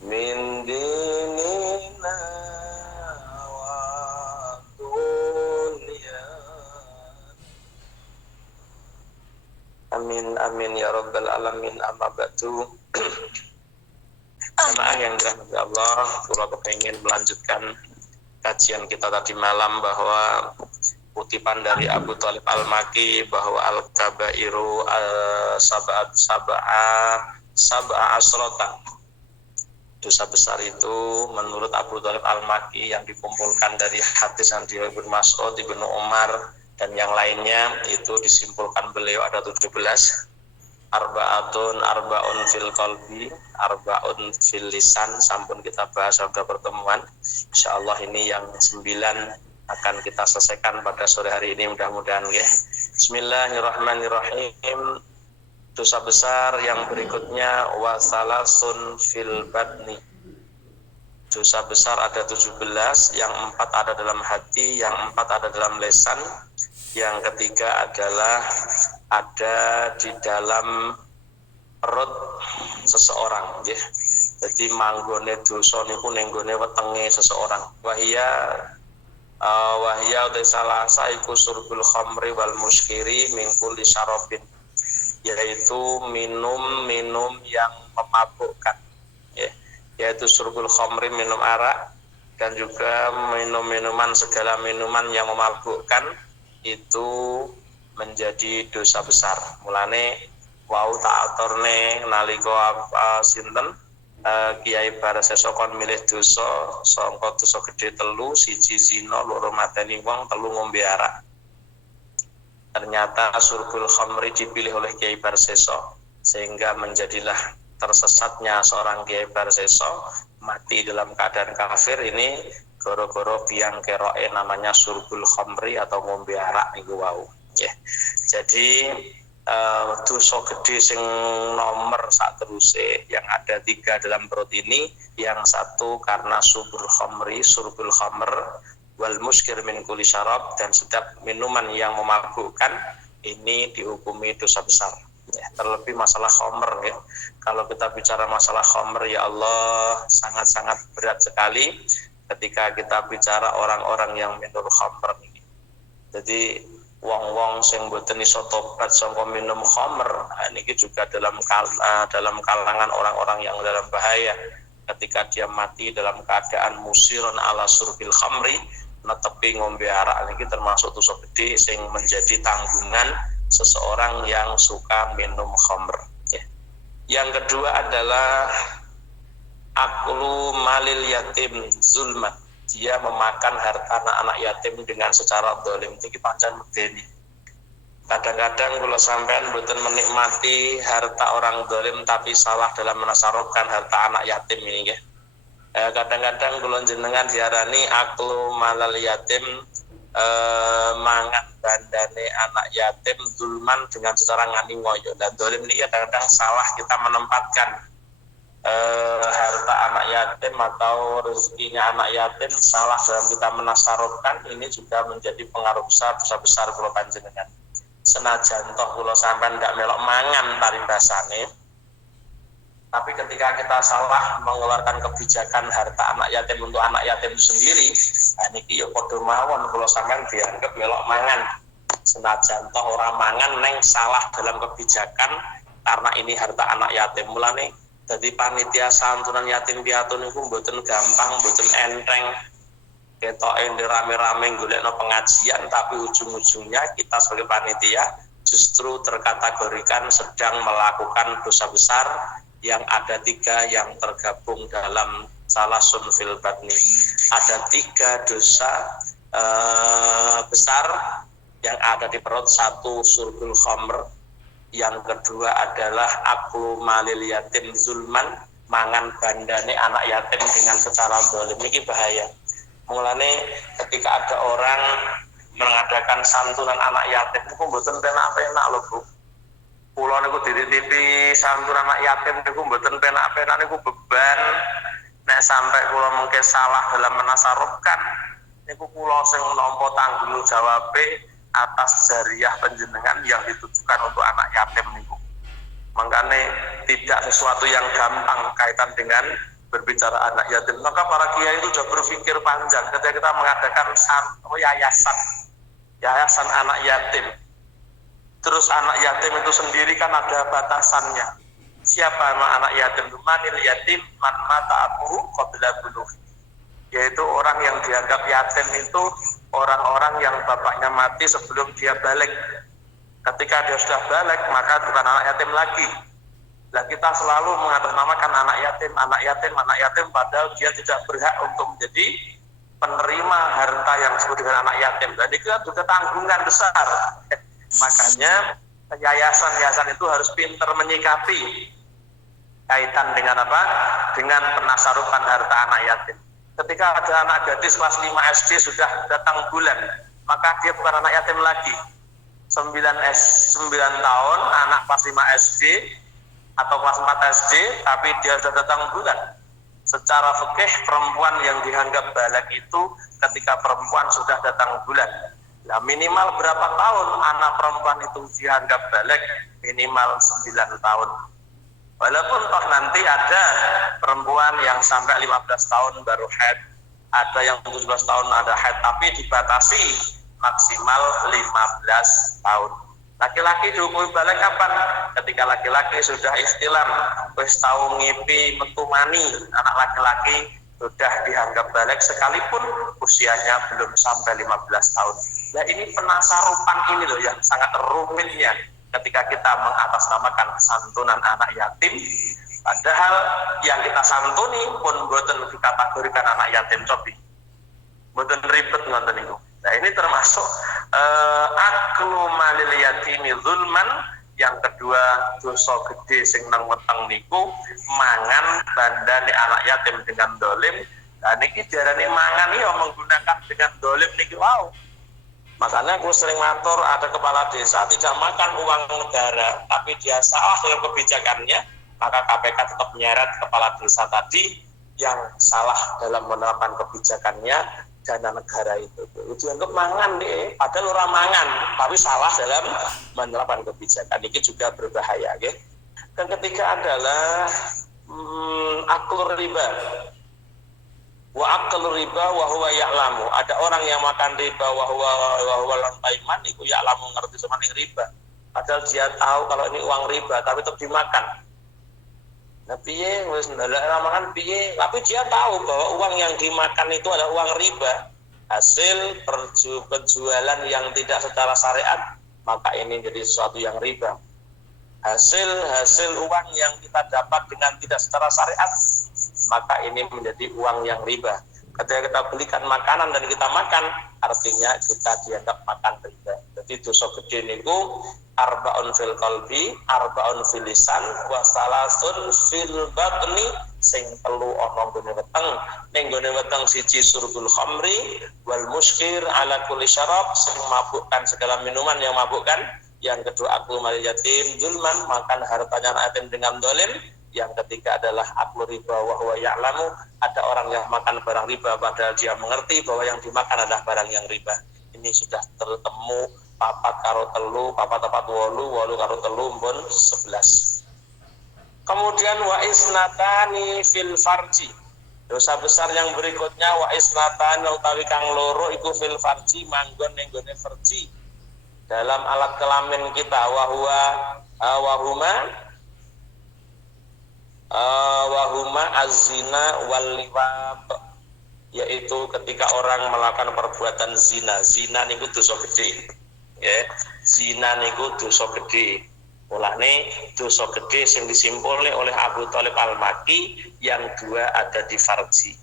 min dinina wa dunya. Amin amin ya rabbal alamin. Amma ba'du. Jemaah yang dirahmati Allah, kula kepengin melanjutkan kajian kita tadi malam bahwa kutipan dari Abu Thalib Al-Maki bahwa al-kabairu sab'a asrota, dosa besar itu menurut Abu Thalib Al-Maki yang dikumpulkan dari hadis dari Ibnu Mas'ud, Ibnu Umar dan yang lainnya, itu disimpulkan beliau ada 17. Arba'un fil qalbi, arba'un fil lisan, sampun kita bahas pada pertemuan. Insyaallah ini yang 9 akan kita selesaikan pada sore hari ini mudah-mudahan ya. Bismillahirrahmanirrahim. Dosa besar yang berikutnya wasalasun fil badni. Dosa besar ada 17, yang 4 ada dalam hati, yang 4 ada dalam lisan, yang ketiga adalah ada di dalam perut seseorang ya. Jadi manggone dosa niku ning gone wetenge seseorang. Wahya salasa iku surbul khamri wal muskiri min kulli syarabin, yaitu minum yang memabukkan ya. Yaitu surbul khamri, minum arak, dan juga minum-minuman, segala minuman yang memabukkan itu menjadi dosa besar. Mulane wau ta'aturne nalika sinten Kiai Barasesa kon milih dosa sangka dosa gedhe 3, 1 zina, 2 mateni wong, 3 ngombe arak. Ternyata surbul khamri dipilih oleh Kiai Barasesa sehingga menjadilah tersesatnya seorang Kiai Barasesa mati dalam keadaan kafir ini goro-goro biang keroke namanya surbul khamri atau ngombe arak niku wau ya. Jadi dosa gede sing nomor sak teruse yang ada 3 dalam perut ini, yang 1 karena surbul khamr wal muskir min kulli syarab, dan setiap minuman yang memabukkan ini dihukumi dosa besar ya. Terlebih masalah khamr ya. Kalau kita bicara masalah khamr ya Allah sangat-sangat berat sekali ketika kita bicara orang-orang yang minum khamr ini. Jadi wong-wong sing mboten iso tobat saka minum khamr niki juga dalam kalangan orang-orang yang dalam bahaya ketika dia mati dalam keadaan musiron ala surbil khamri, netepi ngombe arak niki termasuk dosa gede sing menjadi tanggungan seseorang yang suka minum khamr ya. Yang kedua adalah aklu malil yatim zulman, dia memakan harta anak-anak yatim dengan secara zalim. Iki pancen medeni. Kadang-kadang kula sampean mboten menikmati harta orang zalim tapi salah dalam menasarufkan harta anak yatim ini nggih. Kadang-kadang kula jenengan diarani aklu malal yatim, mangan bandane anak yatim zulman dengan secara ngani ngoyo. Dan zalim ini kadang-kadang salah kita menempatkan harta anak yatim atau rezekinya anak yatim, salah dalam kita menasarufkan, ini juga menjadi pengaruh besar, dosa besar kula panjenengan. Senajan toh kula sampean ndak melok mangan paribasane, tapi ketika kita salah mengeluarkan kebijakan harta anak yatim untuk anak yatim itu sendiri, niki ya padha mawon kula sampean dianggap melok mangan. Senajan toh ora mangan neng salah dalam kebijakan karena ini harta anak yatim. Mulane jadi panitia santunan yatim piatu niku mboten gampang, mboten enteng. Ketoke rame-rame golekno pengajian tapi ujung-ujungnya kita sebagai panitia justru terkategorikan sedang melakukan dosa besar yang ada 3 yang tergabung dalam salasun fil batni. Ada 3 dosa besar yang ada di perut. 1 surbul khamr, yang kedua adalah aklu malil yatim zulman, mangan bandane anak yatim dengan secara zalim. Ini bahaya. Mulane ketika ada orang mengadakan santunan anak yatim niku mboten penak-penak lho, Bu. Kula niku dititipi santunan anak yatim niku mboten penak-penak, niku beban. Nek sampai kula mungkin salah dalam menasarufkan niku kula sing nampa tanggung jawab atas jariah panjenengan yang ditujukan untuk anak yatim niku. Makanya tidak sesuatu yang gampang kaitan dengan berbicara anak yatim, maka para kiai itu sudah berpikir panjang ketika kita mengadakan yayasan anak yatim. Terus anak yatim itu sendiri kan ada batasannya. Siapa anak yatim? Manil yatim man mata abuhu qabla bulugh. Yaitu orang yang dianggap yatim itu orang-orang yang bapaknya mati sebelum dia balik. Ketika dia sudah balik, maka bukan anak yatim lagi. Nah, kita selalu mengatasnamakan anak yatim, padahal dia tidak berhak untuk menjadi penerima harta yang disebut dengan anak yatim. Dan itu juga tanggungan besar. Makanya yayasan-yayasan itu harus pintar menyikapi kaitan dengan apa? Dengan penasarupan harta anak yatim. Ketika ada anak gadis kelas 5 SD sudah datang bulan, maka dia bukan anak yatim lagi. 9 tahun anak kelas 5 SD atau kelas 4 SD, tapi dia sudah datang bulan. Secara fikih perempuan yang dianggap baligh itu ketika perempuan sudah datang bulan. Nah, minimal berapa tahun anak perempuan itu dianggap baligh? Minimal 9 tahun. Walaupun toh nanti ada perempuan yang sampai 15 tahun baru haid, ada yang 17 tahun ada haid, tapi dibatasi maksimal 15 tahun. Laki-laki dihukumi baligh kapan? Ketika laki-laki sudah ihtilam, wis tahu ngipi metu mani, anak laki-laki sudah dianggap baligh sekalipun usianya belum sampai 15 tahun. Nah, ini penasarupan ini loh yang sangat rumitnya ketika kita mengatasnamakan santunan anak yatim, padahal yang kita santuni pun mboten dikategorikan anak yatim cobi. Mboten ribet ngoten niku. Nah, ini termasuk aklu malil yatimi zulman. Yang kedua, dosa gede sing nang weteng niku mangan bandane anak yatim dengan dolim. Nah, niki diarani mangan ya menggunakan dengan dolim niki wow. Makanya aku sering matur, ada kepala desa tidak makan uang negara, tapi dia salah dengan kebijakannya, maka KPK tetap menyeret kepala desa tadi yang salah dalam menerapkan kebijakannya dana negara itu. Itu dianggap mangan nih, padahal orang mangan, tapi salah dalam menerapkan kebijakan. Ini juga berbahaya. Okay? Dan ketiga adalah aklur riba. Wa akal riba wa huwa ya'lamu. Ada orang yang makan riba wa huwa lantaiman iku ya'lamu ngerti sama ning riba. Padahal dia tahu kalau ini uang riba tapi tetap dimakan. Nah, piye wis ndelok makan piye, tapi dia tahu bahwa uang yang dimakan itu adalah uang riba, hasil penjualan yang tidak secara syariat, maka ini jadi sesuatu yang riba. Hasil uang yang kita dapat dengan tidak secara syariat, maka ini menjadi uang yang riba. Ketika kita belikan makanan dan kita makan, artinya kita dianggap makan riba. Jadi dosa gede niku arbaun fil qalbi, arbaun fil lisan, wa salasun fil batni, sing telu ana nggone weteng. Ning nggone weteng siji surbul khamri wal muskir ala kulli syarab, sing mabukkan segala minuman yang mabukkan. Yang kedua aklu mal yatim zulman, makan hartanya anak yatim dengan dolim. Yang ketiga adalah aklu riba wa huwa ya'lamu, ada orang yang makan barang riba padahal dia mengerti bahwa yang dimakan adalah barang yang riba. Ini sudah tertemu papat karo telu, papat wolu karo telu pun 11. Kemudian wa isnatani fil farji. Dosa besar yang berikutnya wa isnatani utawi kang loro iku fil farji, manggon ning gone farji. Dalam alat kelamin kita wahuma az-zina wal liwat, yaitu ketika orang melakukan perbuatan zina. Zina niku dosa gede. Ya, zina niku dosa gede. Mulane dosa gede sing disimpulne oleh Abu Thalib Al-Makki yang dua ada di farji.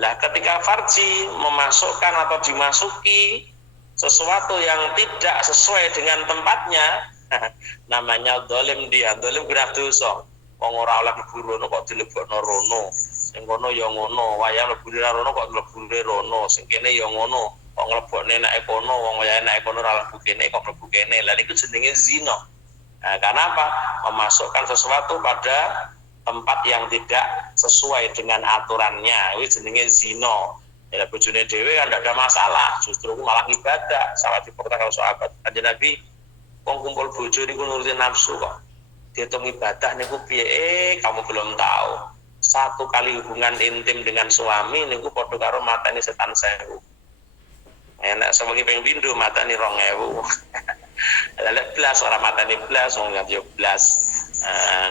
Lah ketika farji memasukkan atau dimasuki sesuatu yang tidak sesuai dengan tempatnya, namanya dolim dia. Dolim kena dosa. Wong ora oleh mlebu rono kok dilebokno rono. Sing kono ya ngono, wayah mlebu rono kok mlebune rono. Sing kene ya ngono, kok mlebokne nek kono, wong wayah nek kono ora mlebu kene kok mlebu kene. Lah niku jenenge zina. Nah, karena apa? Memasukkan sesuatu pada tempat yang tidak sesuai dengan aturannya. Itu jenenge zina. Ya bojone dhewe kan ndak ada masalah, justru malah ibadah. Salah diperintah kalau sahabat Kanjeng Nabi, wong kumpul bojo niku nurutin nafsu kok. Dihitung ibadah niku piye? Kamu belum tahu. satu kali hubungan intim dengan suami niku padha karo mateni setan 1000. Enak sebagai ping pindho mateni 2000. Lha blas ora mateni blas wong yo blas.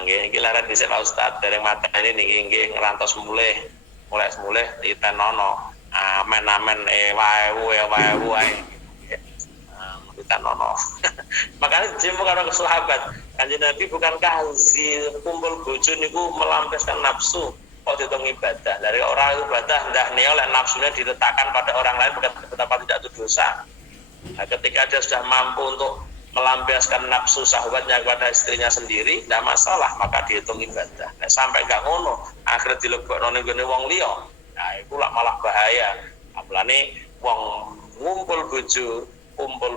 Nggih iki laran dhisik Pak Ustaz dereng mateni niki nggih ngerantos mulih ditenono. Amen wae. Ditenono. Makanya jemu karo sahabat Kanjeng Nabi, bukankah kumpul bojo niku melampiaskan nafsu kok dihitung ibadah. Dari orang ibadah ndak oleh nafsunya diletakkan pada orang lain betapa tidak itu dosa. Nah, ketika dia sudah mampu untuk melampiaskan nafsu sahabatnya kepada istrinya sendiri, tidak masalah, maka dihitung ibadah. Nah, sampai gak ngono, akhirnya dilebokno ning gone wong liya. Nah, iku malah bahaya. Apalane wong ngumpul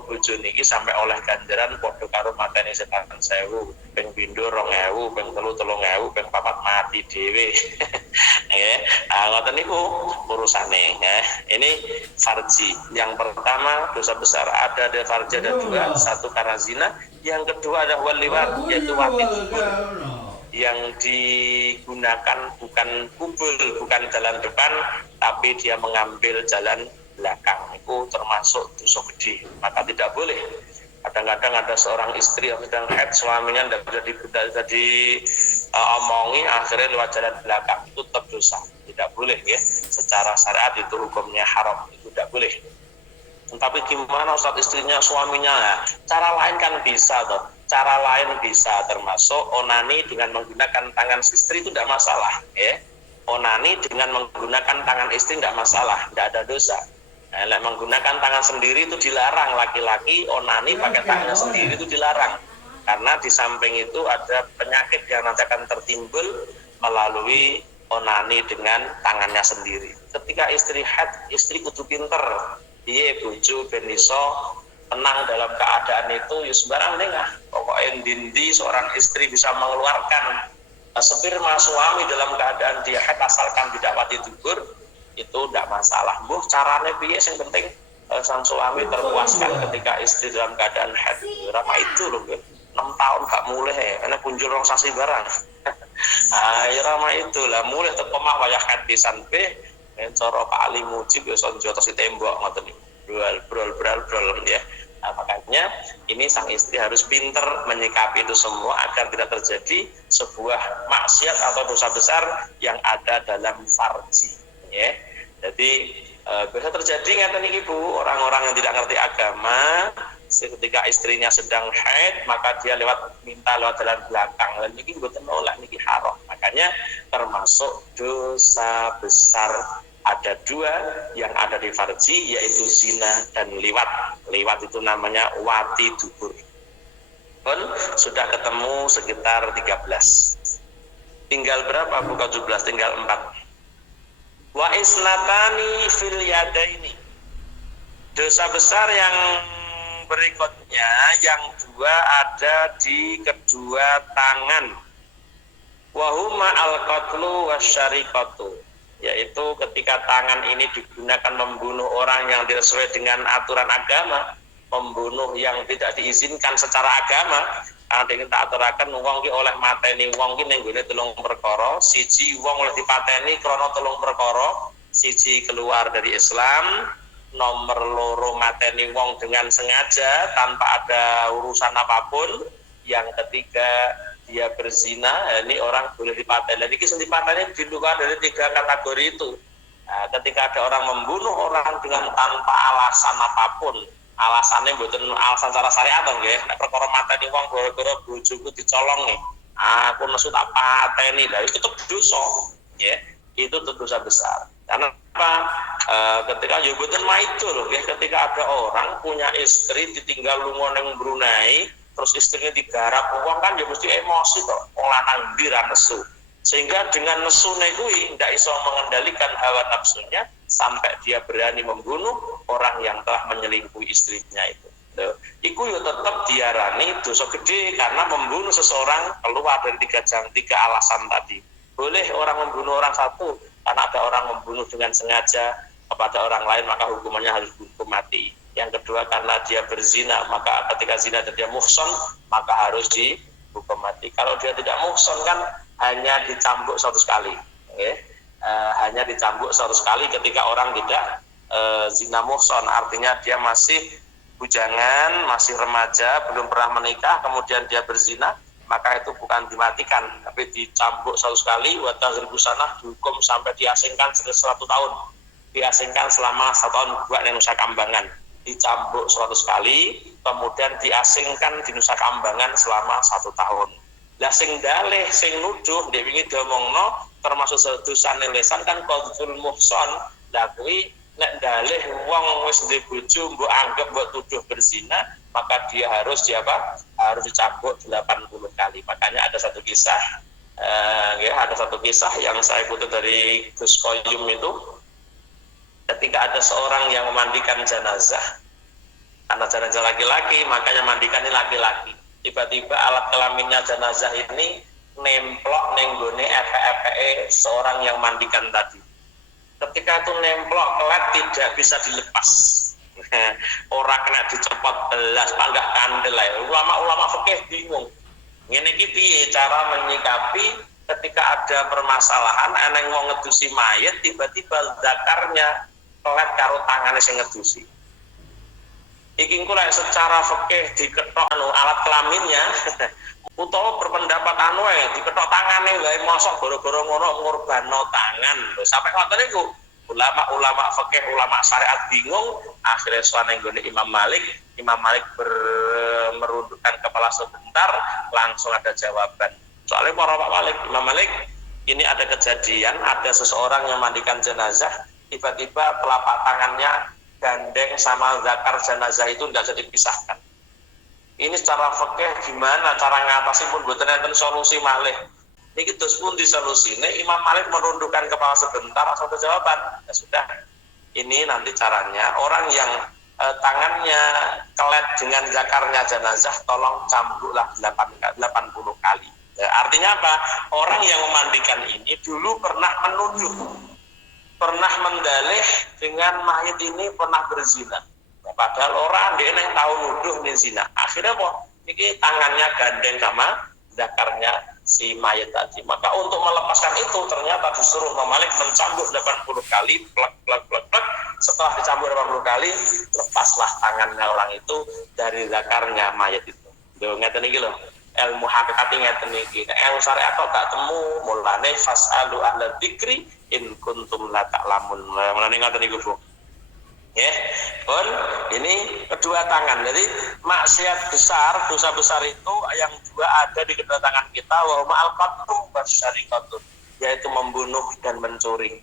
bojo niki sampai oleh ganjaran padha karo mateni setan 1000, ping pindho 2000, ping telu 3000, ping papat mati dhewe. Nggih. Ngoten niku urusane ya. Ini farji. Yang pertama dosa besar ada farji ada dua, satu karena zina, yang kedua ada waliwat yaitu wati kubur. Yang digunakan bukan kubur, bukan jalan depan, tapi dia mengambil jalan belakang. Itu termasuk dosa gede, maka tidak boleh. Kadang-kadang ada seorang istri yang sedang haid, suaminya tidak diomongi, akhirnya lewat jalan belakang, itu tetap dosa, tidak boleh ya. Secara syariat itu hukumnya haram, itu tidak boleh. Tapi gimana Ustaz istrinya suaminya? Nah, cara lain kan bisa toh. Cara lain bisa, termasuk onani dengan menggunakan tangan istri itu tidak masalah ya. Onani dengan menggunakan tangan istri tidak masalah, tidak ada dosa. Nah, menggunakan tangan sendiri itu dilarang. Laki-laki onani pakai tangannya sendiri itu dilarang, karena di samping itu ada penyakit yang nanti akan tertimbul melalui onani dengan tangannya sendiri. Ketika istri haid, istri kudu pinter, iya bojo ben iso tenang dalam keadaan itu, ya sembarang nengah. Pokoknya dindi seorang istri bisa mengeluarkan sperma suami dalam keadaan dia haid asalkan tidak wati dubur, itu tidak masalah. Mbuh carane piye sing penting sang suami terpuaskan ketika istri dalam keadaan haid. Berapa itu loh, 6 tahun gak mulai, karena kunjul rong sasi barang. Ya rama itu lah, mulai teko mah wayah haid pisan be, cara Pak Ali Mujib ya son jotos di tembok ngoten niku. Brol ya. Nah, makanya ini sang istri harus pinter menyikapi itu semua agar tidak terjadi sebuah maksiat atau dosa besar yang ada dalam farji. Ya. Jadi bisa terjadi ngeten iki Bu, orang-orang yang tidak ngerti agama ketika istrinya sedang haid maka dia minta lewat jalan belakang, dan niki mboten oleh, niki haram. Makanya termasuk dosa besar ada dua yang ada di farji, yaitu zina dan liwat. Liwat itu namanya wati dubur. Pun sudah ketemu sekitar 13. Tinggal berapa Bu? 17, tinggal 4. Wa isnatani fil yadaini. Dosa besar yang berikutnya yang dua ada di kedua tangan. Wa huma al-qatlu wasyariqatu, yaitu ketika tangan ini digunakan membunuh orang yang tidak sesuai dengan aturan agama, membunuh yang tidak diizinkan secara agama. Ada yang tak aturaken wong ki oleh mateni wong ki ning gone 3 perkara. Siji, wong oleh dipateni krana 3 perkara. Siji, keluar dari Islam. Nomor 2, mateni wong dengan sengaja tanpa ada urusan apapun. Yang ketiga, dia berzina. Ini orang boleh dipateni. Ini sing dipateni di luar dari 3 kategori itu. Nah, ketika ada orang membunuh orang dengan tanpa alasan apapun, alasannya mboten alasan secara syariat nggih. Nek perkara mateni wong gara-gara bojoku dicolong nih. Aku nesu tak pateni. Lah itu tetap dosa, ya. Itu dosa besar. Karena apa? Ketika ya mboten maidul nggih, ketika ada orang punya istri ditinggal lunga ning Brunei, terus istrinya digarap uang kan ya mesti emosi kok. Wong lanang ndi ra nesu. Sehingga dengan nesune kuwi ndak iso mengendalikan hawa nafsunya sampai dia berani membunuh orang yang telah menyelingkuhi istrinya itu. Iku yo tetap diarani dosa gede karena membunuh seseorang keluar dari 3 alasan tadi. Boleh orang membunuh orang satu karena ada orang membunuh dengan sengaja kepada orang lain, maka hukumannya harus dihukum mati. Yang kedua karena dia berzina, maka ketika zina dan dia muhson, maka harus dihukum mati. Kalau dia tidak muhson kan hanya dicambuk 100 kali. ya. Hanya dicambuk 100 kali ketika orang tidak zina muhson, artinya dia masih bujangan, masih remaja, belum pernah menikah, kemudian dia berzina, maka itu bukan dimatikan, tapi dicambuk 100 kali, wa taghribu sanah, dihukum sampai diasingkan 100 tahun, diasingkan selama 1 tahun buat di Nusa Kambangan, dicambuk 100 kali, kemudian diasingkan di Nusa Kambangan selama 1 tahun. Lah sing dalih, sing nuduh, dia ingin diomongno, termasuk sedosane lesan kan qadzful muhson. Lah kuwi nek dalih wong wis duwe bojo mbok anggap mbok tuduh berzina, maka dia harus harus dicambuk 80 kali. Makanya ada satu kisah ada satu kisah yang saya kutip dari Gus Koyum itu, ketika ada seorang yang memandikan jenazah, karena jenazah laki-laki makanya mandikannya laki-laki, tiba-tiba alat kelaminnya jenazah ini nemplok nenggone epe-epe seorang yang mandikan tadi. Ketika itu nemplok kelet tidak bisa dilepas. Orang kena dicepot belas panggah kandel ae. Ulama-ulama fikih bingung. Ngene iki piye cara menyikapi ketika ada permasalahan ana wong ngedusi mayit tiba-tiba zakarnya kelet karo tangane sing ngedusi. Iki engko lek secara fikih diketok alat kelaminnya utawa berpendapat diketok tangane wae mosok gara-gara ngono ngorbanno tangan. Lho sampai ngoten niku ulama-ulama fikih, ulama syariat bingung, akhirnya suane nggone Imam Malik merundukkan kepala sebentar, langsung ada jawaban. Soalnya para Pak Malik, Imam Malik, ini ada kejadian, ada seseorang yang mandikan jenazah, tiba-tiba telapak tangannya gandeng sama zakar jenazah itu tidak bisa dipisahkan. Ini secara fikih gimana cara ngatasi pun mboten enten solusi malih. Niki terus pun disolusine Imam Malik merundukkan kepala sebentar langsung ada jawaban. Ya sudah. Ini nanti caranya orang yang tangannya kelet dengan zakarnya jenazah tolong cambuklah 80 kali. Ya, artinya apa? Orang yang memandikan ini dulu pernah menuduh, pernah mendalih dengan mayit ini pernah berzina. Padahal orang dia yang tahu nuduh nih zina. Akhirnya kok ini tangannya gandeng sama zakarnya si mayat tadi. Maka untuk melepaskan itu ternyata disuruh Imam Malik mencambuk 80 kali, plek. Setelah dicambuk 80 kali, lepaslah tangannya orang itu dari zakarnya mayat itu. Lho ngeten iki lho. Ilmu hakikati ngeten iki. Ilmu syariat kok gak temu, mulane fasalu ahla dzikri in kuntum la ta'lamun. Mulane ngeten iki, Bu. Ya, pun ini kedua tangan. Jadi maksiat besar, dosa besar itu yang juga ada di kedua tangan kita, wa ma'al qattu wasyariqatu, yaitu membunuh dan mencuri.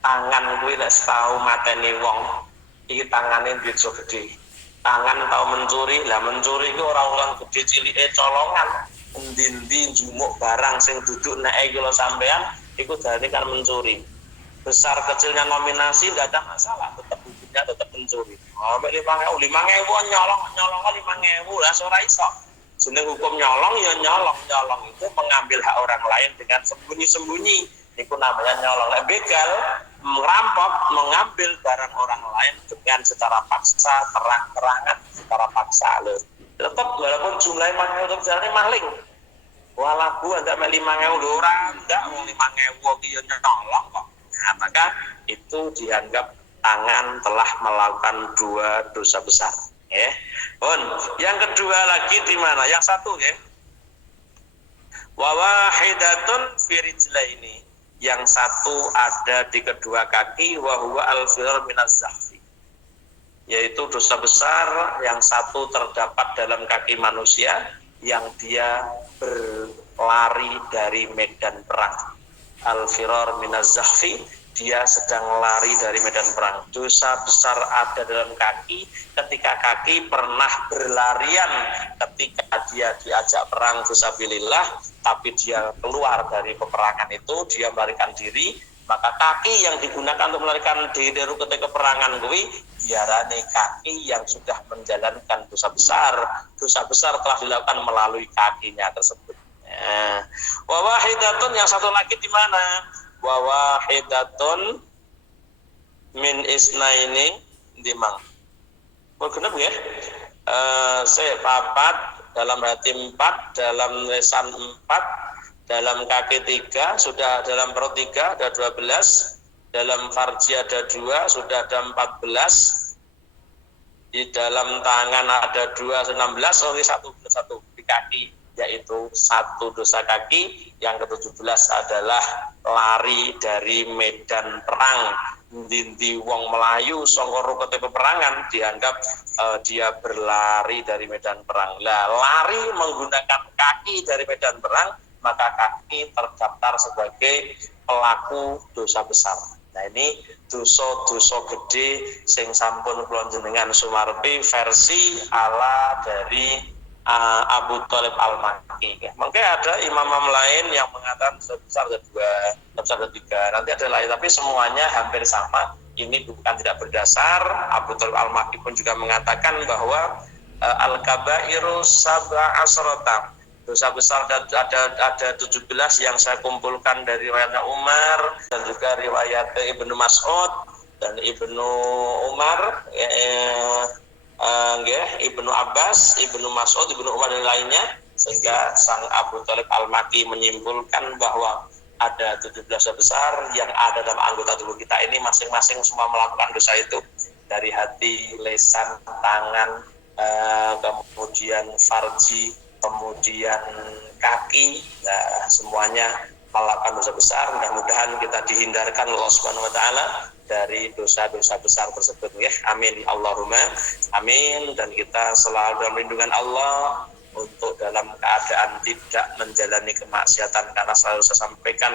Tangan kuwi nek tau mateni wong, iki tangane duit so gede. Tangan tau mencuri, lah mencuri itu orang gede cilike colongan, endi-endi njumuk barang sing duduk nek iki lho sampean, iku dadi kan mencuri. Besar kecilnya nominasi enggak ada masalah, tetap mencuri. Oh, 5.000 nyolong 5.000 lah ora iso. Jeneng hukum nyolong ya nyolong itu mengambil hak orang lain dengan sembunyi-sembunyi. Itu namanya nyolong. Begal, merampok, mengambil barang orang lain dengan secara paksa, terang-terangan, secara paksa loh. Tetap walaupun jumlahnya 5.000 jalannya maling. Walaupun ada 5.000 orang, enggak 5.000 ki nyolong kok. Nah, maka itu dianggap tangan telah melakukan dua dosa besar. Ya. Yang kedua lagi di mana? Yang satu ya. Wa wahidatun fi rijlaini. Yang satu ada di kedua kaki, wa huwa al-firar minaz zahfi. Yaitu dosa besar yang satu terdapat dalam kaki manusia yang dia berlari dari medan perang. Al-firar minaz zahfi, dia sedang lari dari medan perang. Dosa besar ada dalam kaki ketika kaki pernah berlarian ketika dia diajak perang fisabilillah, tapi dia keluar dari peperangan itu, dia melarikan diri, maka kaki yang digunakan untuk melarikan diri dari ketika peperangan kuwi diarani kaki yang sudah menjalankan dosa besar. Dosa besar telah dilakukan melalui kakinya tersebut. Wa wahidatun, yang satu lagi di mana? Wa wahidatun min isnaini di mang. Benar ya? Papat dalam hati 4, dalam lesan 4, dalam kaki 3, sudah dalam perut 3 ada 12, dalam farji ada 2, sudah ada 14, di dalam tangan ada 2, 16, satu di kaki, yaitu 1 dosa kaki. Yang ke-17 adalah lari dari medan perang. Ndi wong Melayu saka rukete peperangan dianggap dia berlari dari medan perang. Lah, lari menggunakan kaki dari medan perang, maka kaki terdaftar sebagai pelaku dosa besar. Nah, ini dosa-dosa gede sing sampun kula jenengan sumarbi versi ala dari Abu Thalib Al-Makki. Mungkin ada imam-imam lain yang mengatakan dosa besar ada 2, dosa ada 3, nanti ada lain, tapi semuanya hampir sama. Ini bukan tidak berdasar. Abu Thalib Al-Makki pun juga mengatakan bahwa al-kabairu sab'a asrata, dosa besar ada 17 yang saya kumpulkan dari riwayatnya Umar dan juga riwayat Ibnu Mas'ud dan Ibnu Umar, Ibnu Abbas, Ibnu Mas'ud, Ibnu Umar dan lainnya, sehingga sang Abu Thalib Al-Makki menyimpulkan bahwa ada 17 dosa besar yang ada dalam anggota tubuh kita ini, masing-masing semua melakukan dosa itu dari hati, lisan, tangan, kemudian farji, kemudian kaki, semuanya melakukan dosa besar. Mudah-mudahan kita dihindarkan Allah Subhanahu wa taala dari dosa-dosa besar tersebut, ya. Amin Allahumma amin. Dan kita selalu dalam lindungan Allah untuk dalam keadaan tidak menjalani kemaksiatan, karena selalu saya sampaikan,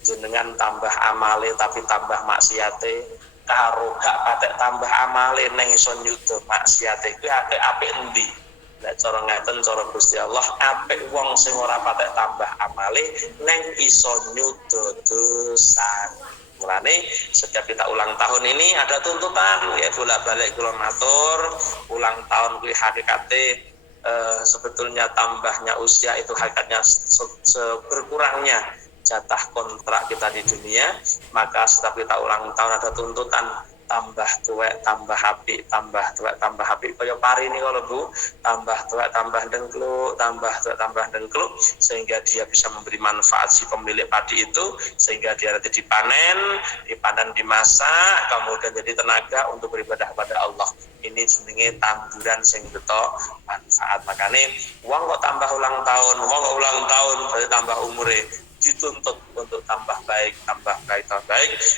jenengan tambah amale tapi tambah maksiate, karo gak patek tambah amale neng iso nyuda maksiate kuwi apik endi? Nek cara ngeten cara Gusti Allah, apik wong sing ora patek tambah amale neng iso nyuda dosa. Mulane setiap kita ulang tahun ini ada tuntutan, ya bolak-balik kula matur, ulang tahun kuwi hakikate sebetulnya tambahnya usia itu hakikatnya berkurangnya jatah kontrak kita di dunia. Maka setiap kita ulang tahun ada tuntutan, tambah tuwek tambah apik, tambah tuwek tambah apik, kaya pari ini kalau Bu, tambah tuwek tambah dengkluk, tambah tuwek tambah dengkluk, sehingga dia bisa memberi manfaat si pemilik padi itu, sehingga dia nanti dipanen, dimasak, kemudian jadi tenaga untuk beribadah kepada Allah. Ini jenenge tanduran sing beto manfaat. Makanya wong kok tambah ulang tahun, berarti tambah umure, dituntut untuk tambah baik.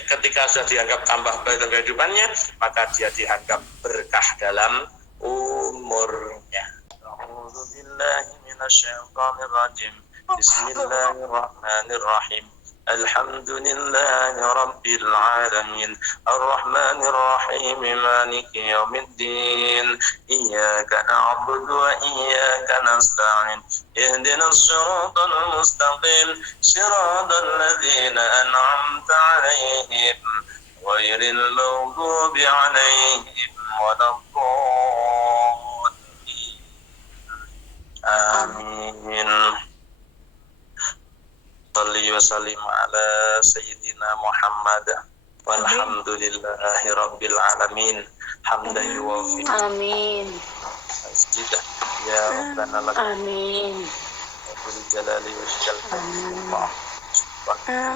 Ketika sudah dianggap tambah baik dalam kehidupannya, maka dia dianggap berkah dalam umurnya. A'udzubillahi minasyaitonirrajim. Bismillahirrahmanirrahim. Alhamdulillahi Rabbil Alamin. Ar-Rahmanir Rahim. Maliki Yawmiddin. Iyyaka na'budu wa iyyaka nasta'in. Ihdinas siratal mustaqim. Siratal ladzina an'amta 'alaihim ghairil maghdubi 'alaihim waladdallin. Amin. Salli wa sallim ala Sayyidina Muhammad walhamdulillahi Rabbil Alamin. Hamdan yuwafi. Amin. Asjidah ya Rabbana lak. Amin. Bil jalali wal ikram.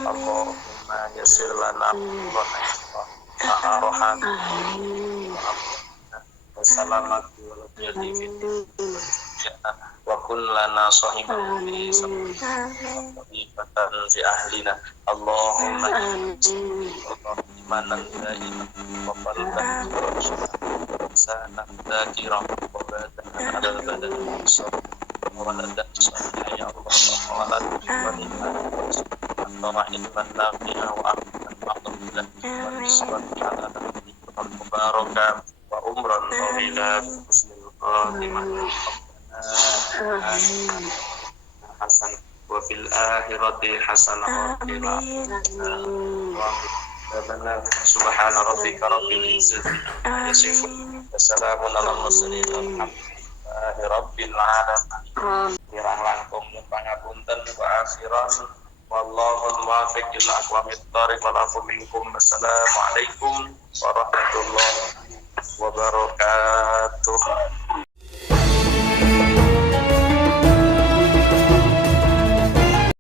Allahumma yassir lana wa Wassalamualaikum warahmatullahi wabarakatuh. Wa kullana sahiban fi sabatan fi ahlina. Allahumma imanan da'ima wa qalban sana dzakira wa badan ala badan wa ladan salih ya Allah wa la tu'minna rahman nafi'a wa amman maqbulan wa sallallahu mubarakah wa umran tawila husnul khatimah. Hasan wa fil akhirati hasanah wa qina subhana rabbika rabbil izzati amma yasifun wa salamun alal mursalin walhamdulillahi rabbil alamin. Kirang langkung pangapunten wa akhiran wallahu muwaffiq ila aqwamit thoriq wal afu minkum. Assalamualaikum warahmatullahi wabarakatuh.